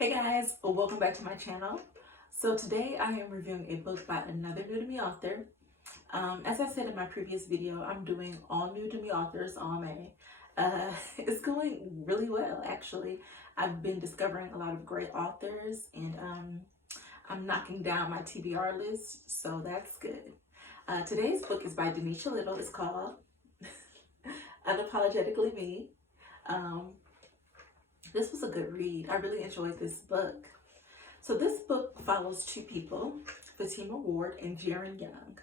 Hey guys, welcome back to my channel. So today I am reviewing a book by another new to me author. As I said in my previous video, I'm doing all new to me authors on May. It's going really well actually. I've been discovering a lot of great authors and I'm knocking down my TBR list, so that's good. Today's book is by Danesha Little. It's called Unapologetically Me. This was a good read. I really enjoyed this book. So this book follows two people, Fatima Ward and Jaren Young.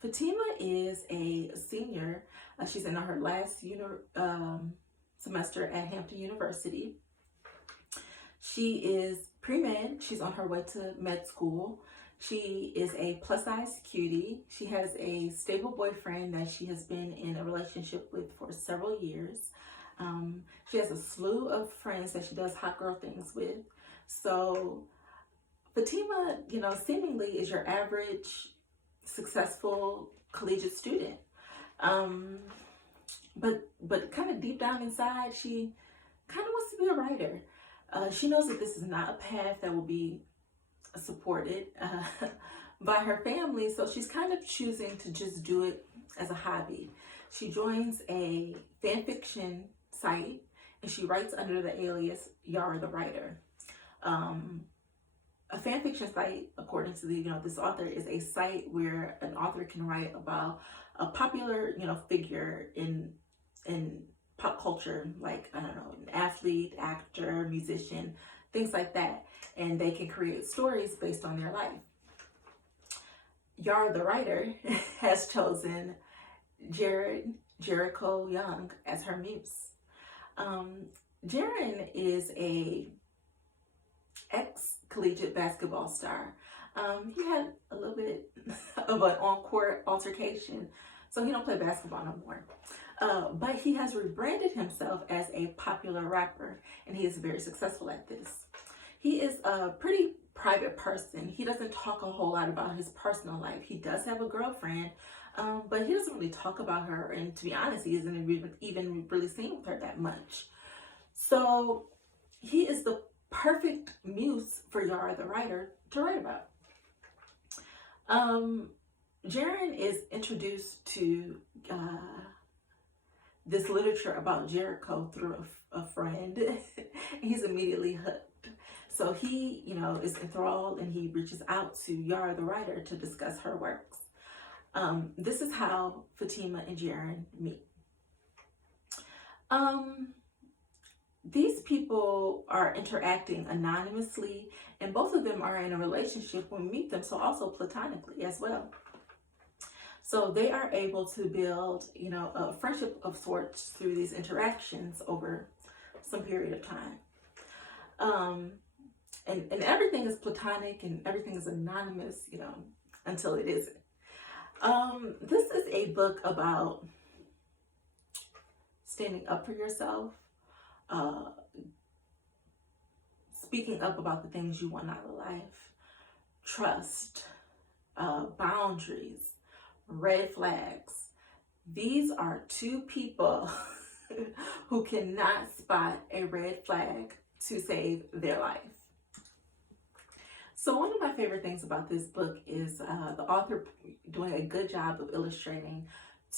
Fatima is a senior. She's in her last semester at Hampton University. She is pre-med. She's on her way to med school. She is a plus-size cutie. She has a stable boyfriend that she has been in a relationship with for several years. She has a slew of friends that she does hot girl things with. So Fatima, seemingly is your average successful collegiate student. But kind of deep down inside, she kind of wants to be a writer. She knows that this is not a path that will be supported by her family, so she's kind of choosing to just do it as a hobby. She joins a fan fiction site and she writes under the alias Yara the Writer. A fan fiction site, according to this author, is a site where an author can write about a popular figure in pop culture, like I don't know, an athlete, actor, musician, things like that, and they can create stories based on their life. Yara the Writer has chosen Jericho Young as her muse. Jaren is a ex-collegiate basketball star. He had a little bit of an on-court altercation, so he don't play basketball no more. But he has rebranded himself as a popular rapper, and he is very successful at this. He is a pretty private person. He doesn't talk a whole lot about his personal life. He does have a girlfriend, but he doesn't really talk about her, and to be honest, he isn't even really seen with her that much. So he is the perfect muse for Yara the Writer to write about. Jaren is introduced to this literature about Jericho through a friend. He's immediately hooked. So he, is enthralled, and he reaches out to Yara the Writer to discuss her works. This is how Fatima and Jaren meet. These people are interacting anonymously, and both of them are in a relationship when we meet them, so also platonically as well. So they are able to build, a friendship of sorts through these interactions over some period of time. And everything is platonic and everything is anonymous, until it isn't. This is a book about standing up for yourself, speaking up about the things you want out of life, trust, boundaries, red flags. These are two people who cannot spot a red flag to save their life. So one of my favorite things about this book is the author doing a good job of illustrating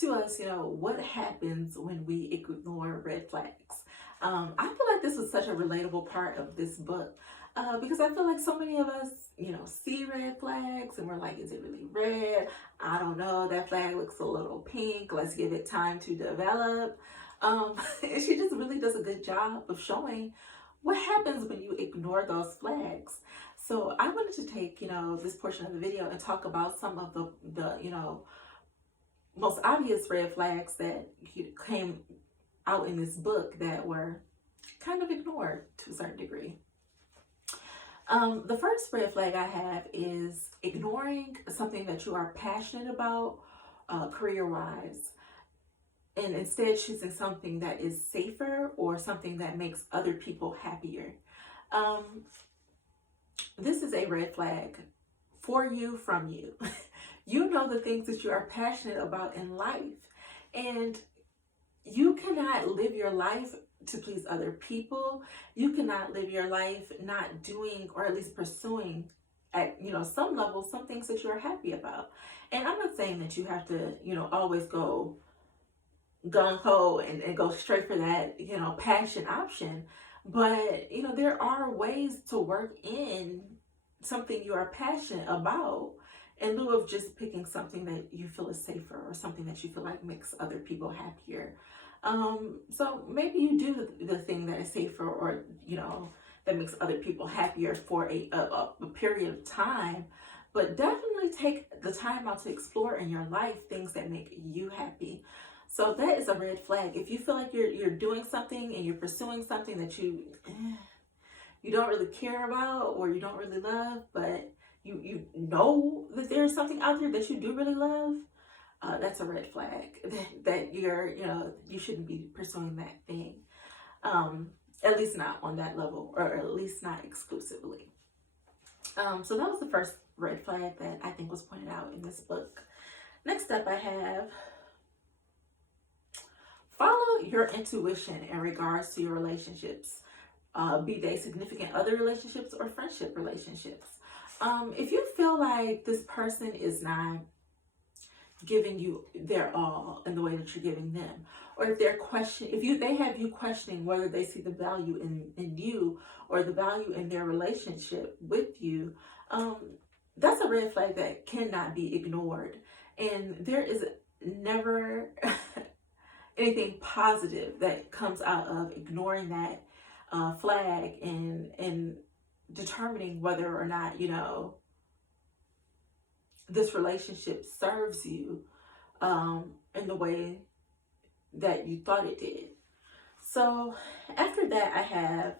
to us, what happens when we ignore red flags. I feel like this was such a relatable part of this book because I feel like so many of us, see red flags and we're like, is it really red? I don't know. That flag looks a little pink. Let's give it time to develop. And she just really does a good job of showing what happens when you ignore those flags. So I wanted to take, this portion of the video and talk about some of the most obvious red flags that came out in this book that were kind of ignored to a certain degree. The first red flag I have is ignoring something that you are passionate about career-wise, and instead choosing something that is safer or something that makes other people happier. This is a red flag for you, from you. You know the things that you are passionate about in life, and you cannot live your life to please other people. You cannot live your life not doing, or at least pursuing at, some level, some things that you're happy about. And I'm not saying that you have to, always go gung-ho and go straight for that, passion option. But, there are ways to work in something you are passionate about in lieu of just picking something that you feel is safer or something that you feel like makes other people happier. So maybe you do the thing that is safer, or, that makes other people happier for a period of time, but definitely take the time out to explore in your life things that make you happy. So that is a red flag. If you feel like you're doing something and you're pursuing something that you don't really care about or you don't really love, but you know that there's something out there that you do really love, that's a red flag that you shouldn't be pursuing that thing. At least not on that level, or at least not exclusively. So that was the first red flag that I think was pointed out in this book. Next up, I have follow your intuition in regards to your relationships, be they significant other relationships or friendship relationships. If you feel like this person is not giving you their all in the way that you're giving them, or if they have you questioning whether they see the value in you or the value in their relationship with you, that's a red flag that cannot be ignored. And there is never anything positive that comes out of ignoring that flag and determining whether or not, this relationship serves you in the way that you thought it did. So after that, I have,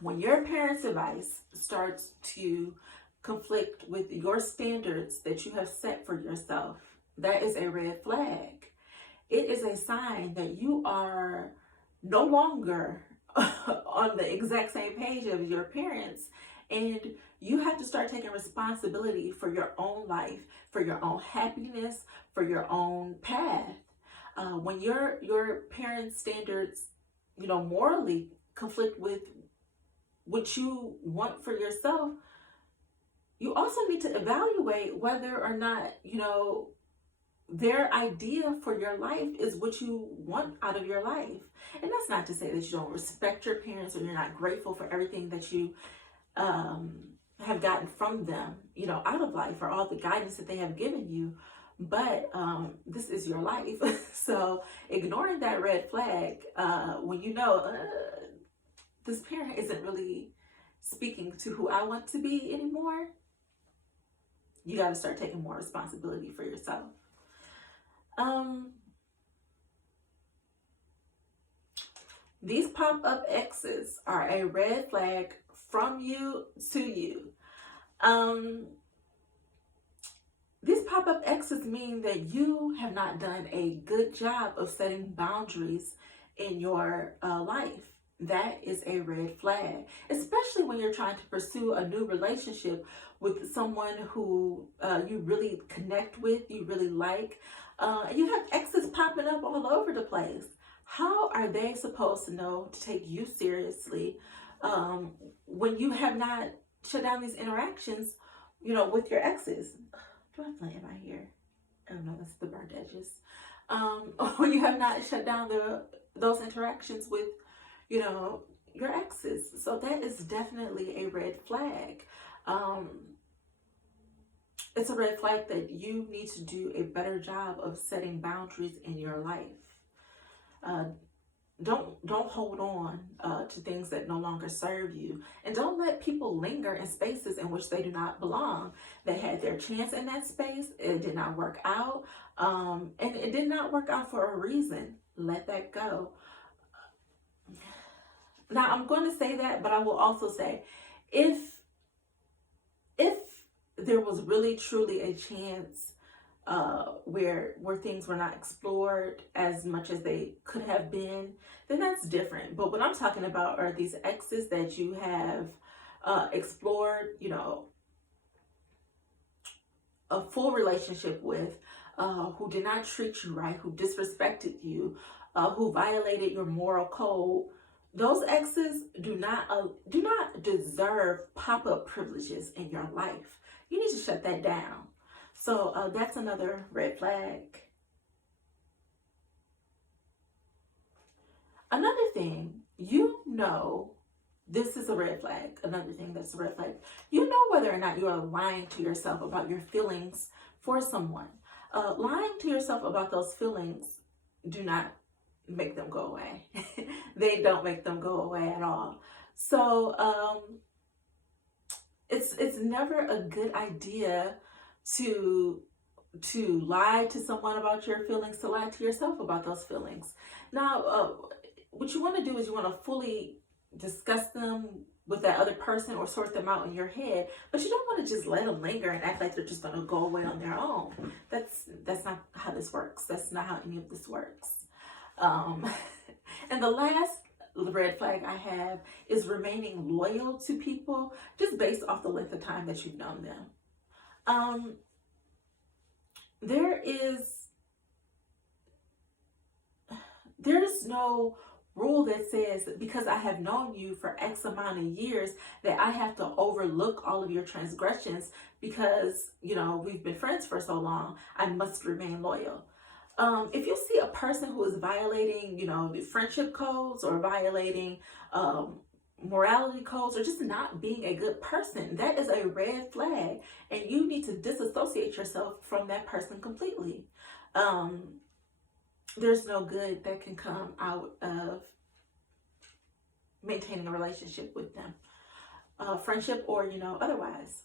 when your parents' advice starts to conflict with your standards that you have set for yourself, that is a red flag. It is a sign that you are no longer on the exact same page as your parents, and you have to start taking responsibility for your own life, for your own happiness, for your own path. When your parents' standards, morally conflict with what you want for yourself, you also need to evaluate whether or not, their idea for your life is what you want out of your life. And that's not to say that you don't respect your parents or you're not grateful for everything that you have gotten from them, out of life, or all the guidance that they have given you. But this is your life. So ignoring that red flag, when this parent isn't really speaking to who I want to be anymore, you got to start taking more responsibility for yourself. These pop-up exes are a red flag from you to you. These pop-up exes mean that you have not done a good job of setting boundaries in your life. That is a red flag, especially when you're trying to pursue a new relationship with someone who you really connect with, you really like. You have exes popping up all over the place. How are they supposed to know to take you seriously when you have not shut down these interactions, with your exes? Do I have plant in my hair? Oh no, that's the burnt edges. When you have not shut down those interactions with, your exes. So that is definitely a red flag. It's a red flag that you need to do a better job of setting boundaries in your life. Don't hold on to things that no longer serve you, and don't let people linger in spaces in which they do not belong. They had their chance in that space. It did not work out, and it did not work out for a reason. Let that go. Now, I'm going to say that, but I will also say, if there was really truly a chance where things were not explored as much as they could have been, then that's different. But what I'm talking about are these exes that you have explored, a full relationship with, who did not treat you right, who disrespected you, who violated your moral code, those exes do not deserve pop-up privileges in your life. You need to shut that down. So that's another red flag. Another thing, this is a red flag. Another thing that's a red flag. You know whether or not you are lying to yourself about your feelings for someone. Lying to yourself about those feelings do not make them go away. They don't make them go away at all. So it's never a good idea to lie to someone about your feelings, to lie to yourself about those feelings. Now, what you want to do is you want to fully discuss them with that other person or sort them out in your head, but you don't want to just let them linger and act like they're just going to go away on their own. That's not how this works. That's not how any of this works. And the last red flag I have is remaining loyal to people just based off the length of time that you've known them. There's no rule that says that because I have known you for X amount of years that I have to overlook all of your transgressions because, we've been friends for so long. I must remain loyal. If you see a person who is violating, the friendship codes or violating morality codes or just not being a good person, that is a red flag, and you need to disassociate yourself from that person completely. There's no good that can come out of maintaining a relationship with them, friendship or, otherwise.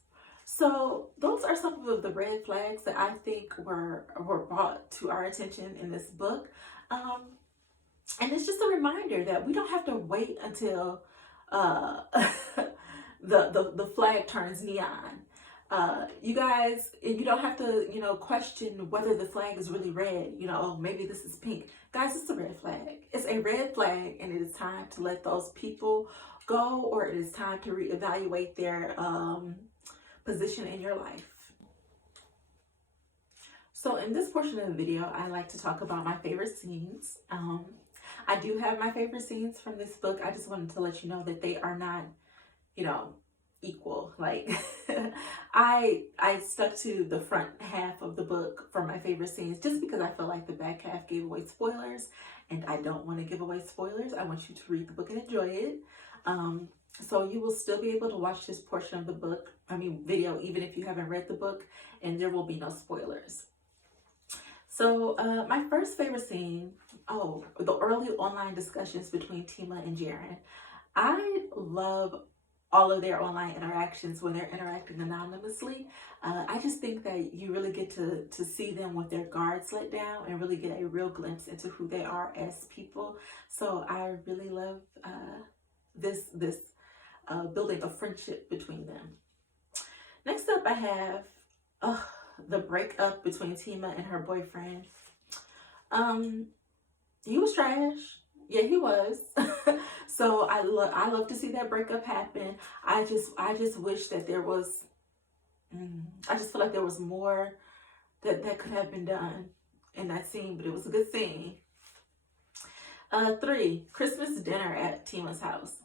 So those are some of the red flags that I think were brought to our attention in this book. And it's just a reminder that we don't have to wait until the flag turns neon. You guys, you don't have to, question whether the flag is really red. Oh, maybe this is pink. Guys, it's a red flag. It's a red flag, and it is time to let those people go, or it is time to reevaluate their position in your life. So in this portion of the video, I like to talk about my favorite scenes. I do have my favorite scenes from this book. I just wanted to let you know that they are not, equal. Like I stuck to the front half of the book for my favorite scenes just because I feel like the back half gave away spoilers, and I don't want to give away spoilers. I want you to read the book and enjoy it. So you will still be able to watch this portion of the video, even if you haven't read the book, and there will be no spoilers. So my first favorite scene, the early online discussions between Tima and Jaren. I love all of their online interactions when they're interacting anonymously. I just think that you really get to see them with their guards let down and really get a real glimpse into who they are as people. So I really love this building a friendship between them. Next up, I have the breakup between Tima and her boyfriend. He was trash. Yeah, he was. So I love to see that breakup happen. I just wish that there was. I just feel like there was more that could have been done in that scene, but it was a good scene. 3, Christmas dinner at Tima's house.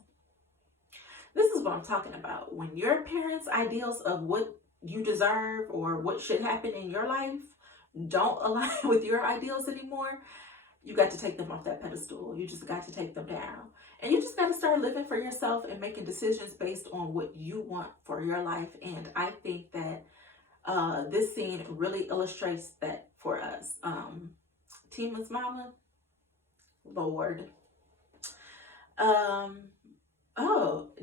This is what I'm talking about. When your parents' ideals of what you deserve or what should happen in your life don't align with your ideals anymore, you got to take them off that pedestal. You just got to take them down. And you just got to start living for yourself and making decisions based on what you want for your life. And I think that this scene really illustrates that for us. Tima's mama, Lord.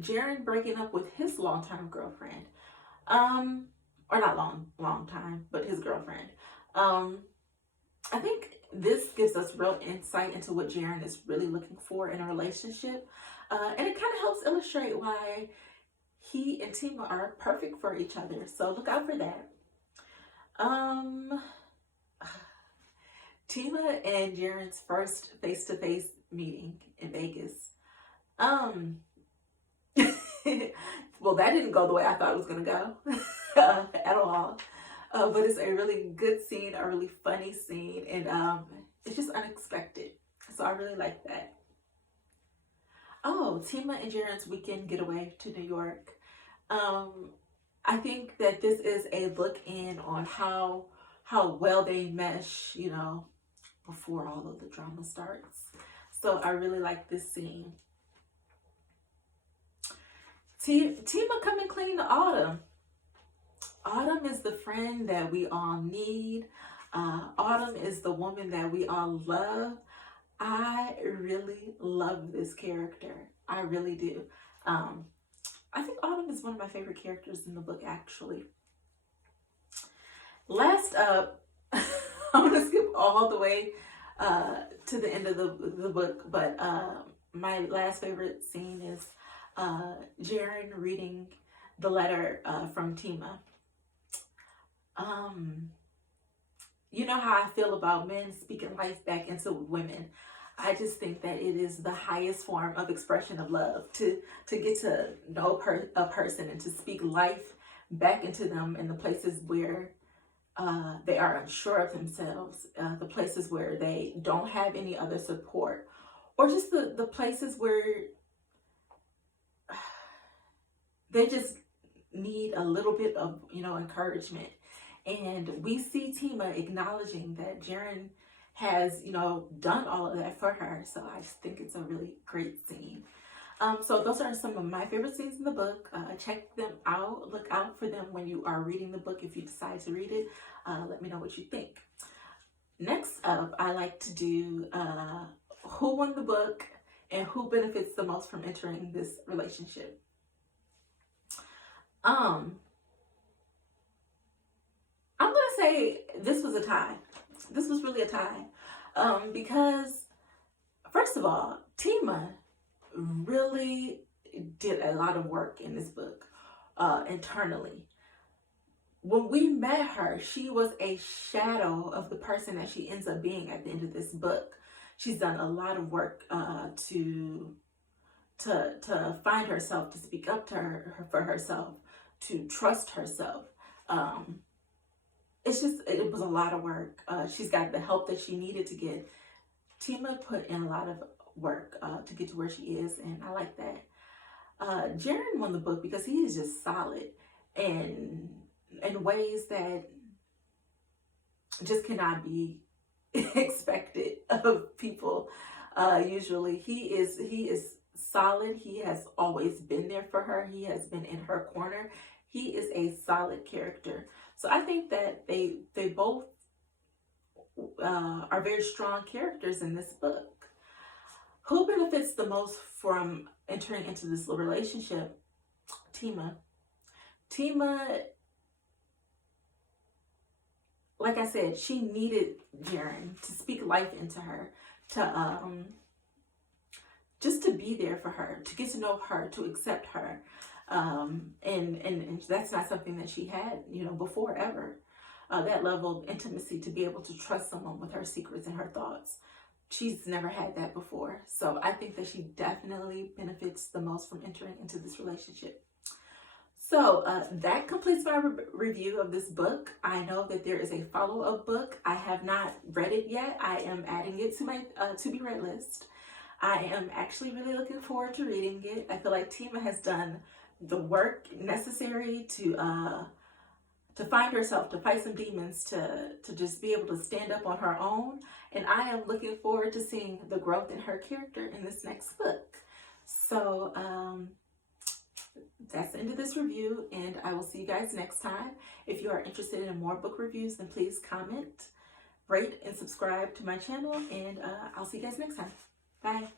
Jaren breaking up with his long-term girlfriend. Or not long time, but his girlfriend. I think this gives us real insight into what Jaren is really looking for in a relationship. And it kind of helps illustrate why he and Tima are perfect for each other. So look out for that. Tima and Jaren's first face-to-face meeting in Vegas. Well, that didn't go the way I thought it was going to go at all. but it's a really good scene, a really funny scene, and it's just unexpected. So I really like that. Oh, Tima and Jaren's weekend getaway to New York. Um, I think that this is a look in on how well they mesh, you know, before all of the drama starts. So I really like this scene. Tima coming clean to Autumn. Autumn is the friend that we all need. Autumn is the woman that we all love. I really love this character. I really do. I think Autumn is one of my favorite characters in the book, actually. Last up, I'm going to skip all the way to the end of the book, but my last favorite scene is Jaren reading the letter from Tima. You know how I feel about men speaking life back into women. I just think that it is the highest form of expression of love to get to know a person and to speak life back into them in the places where they are unsure of themselves, the places where they don't have any other support, or just the places where they just need a little bit of, you know, encouragement. And we see Tima acknowledging that Jaren has, you know, done all of that for her. So I just think it's a really great scene. So those are some of my favorite scenes in the book. Check them out. Look out for them when you are reading the book. If you decide to read it, let me know what you think. Next up, I like to do who won the book and who benefits the most from entering this relationship. I'm gonna say this was a tie. This was really a tie. Because first of all, Tima really did a lot of work in this book internally. When we met her, she was a shadow of the person that she ends up being at the end of this book. She's done a lot of work to find herself, to speak up to her for herself, to trust herself. It was a lot of work. She's got the help that she needed to get. Tima put in a lot of work to get to where she is, and I like that. Jaren won the book because he is just solid and in ways that just cannot be expected of people. Usually, he is solid. He has always been there for her. He has been in her corner. He is a solid character. So I think that they both are very strong characters in this book. Who benefits the most from entering into this relationship? Tima. Tima, like I said, she needed Jaren to speak life into her, to just to be there for her, to get to know her, to accept her. And that's not something that she had, you know, before ever. That level of intimacy, to be able to trust someone with her secrets and her thoughts. She's never had that before. So I think that she definitely benefits the most from entering into this relationship. So that completes my review of this book. I know that there is a follow-up book. I have not read it yet. I am adding it to my to-be-read list. I am actually really looking forward to reading it. I feel like Tima has done the work necessary to find herself, to fight some demons, to just be able to stand up on her own. And I am looking forward to seeing the growth in her character in this next book. So that's the end of this review, and I will see you guys next time. If you are interested in more book reviews, then please comment, rate, and subscribe to my channel, and I'll see you guys next time. Bye.